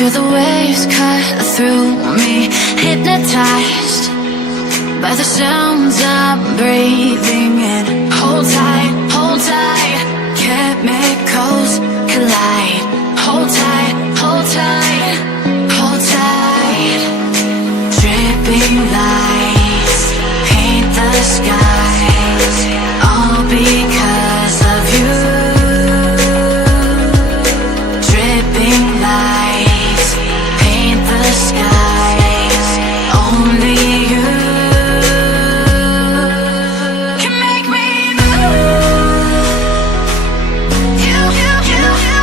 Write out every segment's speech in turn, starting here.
Feel the waves cut through me, hypnotized by the sounds I'm breathing in. Hold tight, chemicals collide. Hold tight, hold tight, hold tight. Dripping lights paint the skies, all because of you. Dripping lights paint the skies, only you can make me move. You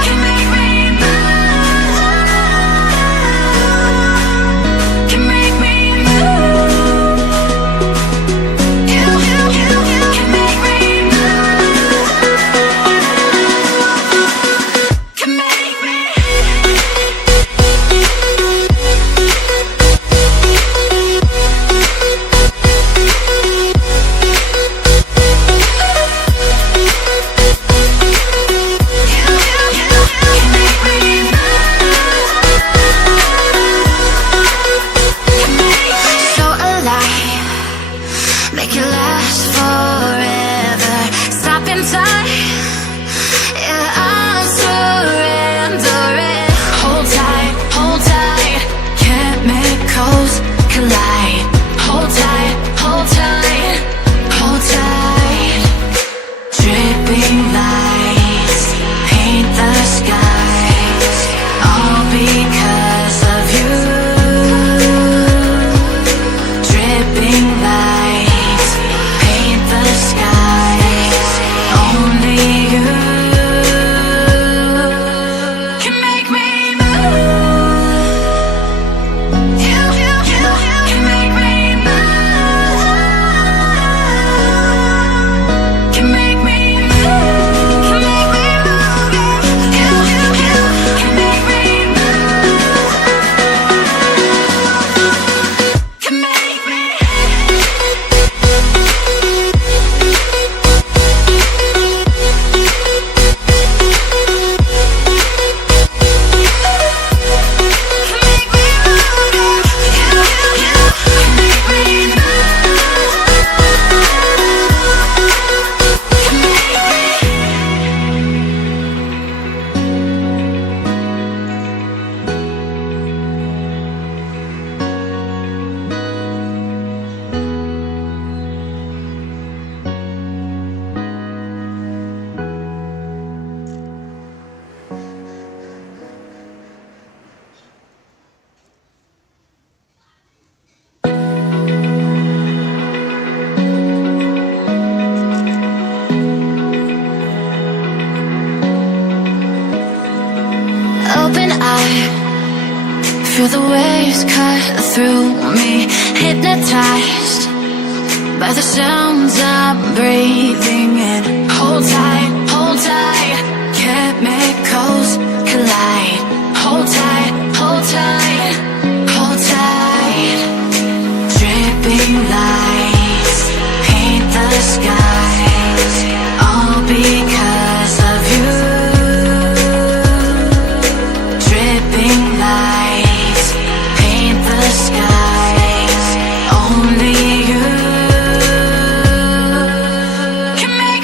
can make me move. Can make me move. You can make me move. Can make me. So alive, make it last forever. Stop in time, yeah, I'm surrendering. Hold tight, chemicals collide. Hold tight, hold tight, hold tight. Dripping lights paint the skies, all because of you. Dripping lights paint the skies, only you can make me move. You can make me move. Can make me move. Can make me move. You can make me move. Can make me. Open eye, feel the waves cut through me, hypnotized by the sounds I'm breathing in. Hold tight, chemicals collide. Hold tight, hold tight. Dripping lights paint the skies, all because of you. Dripping lights paint the skies, only you can make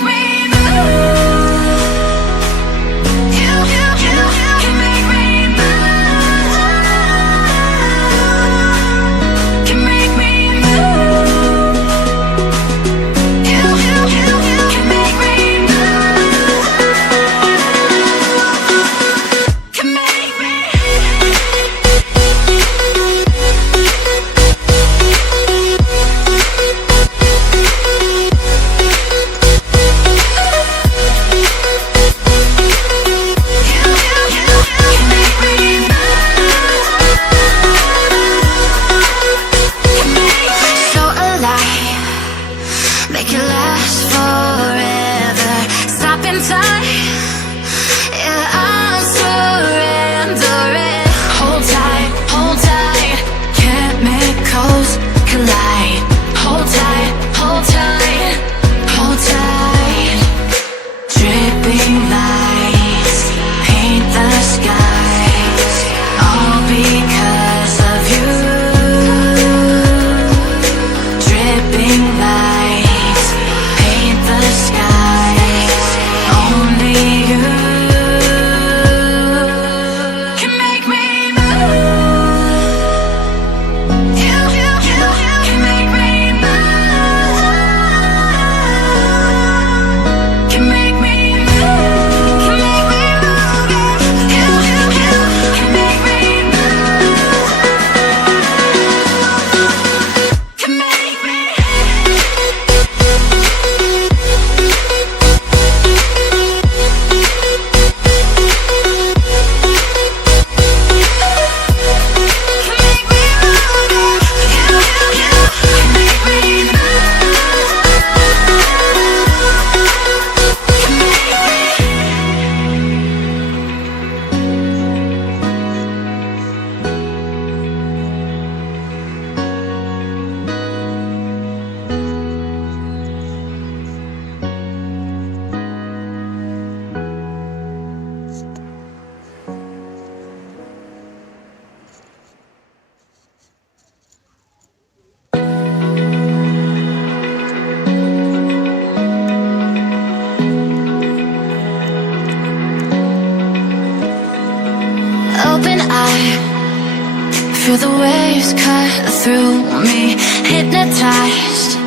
waves cut through me, hypnotized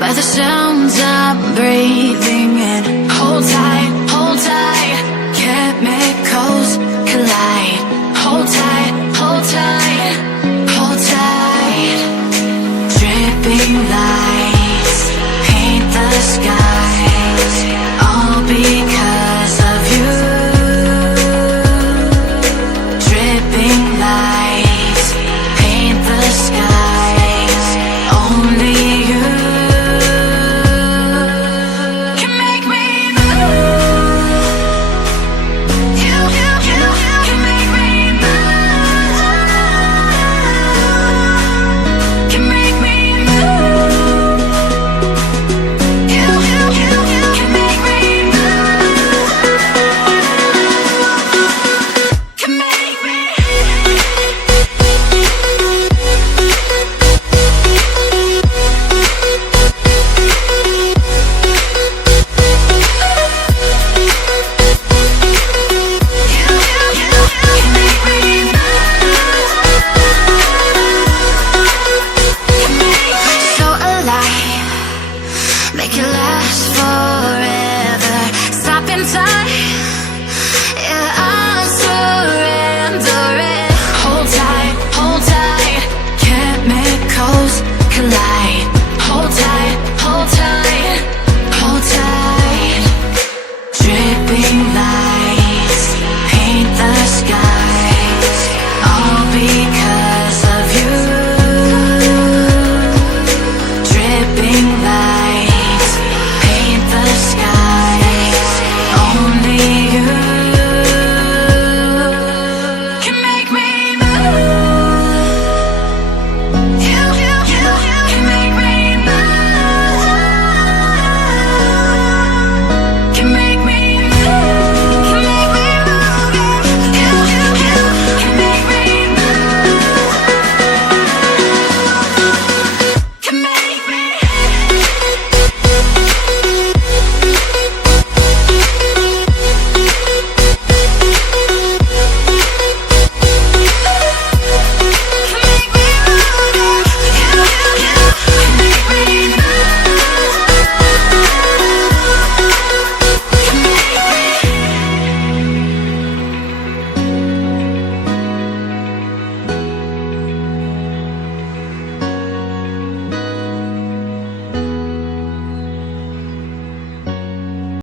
by the sounds I'm breathing in. Hold tight, chemicals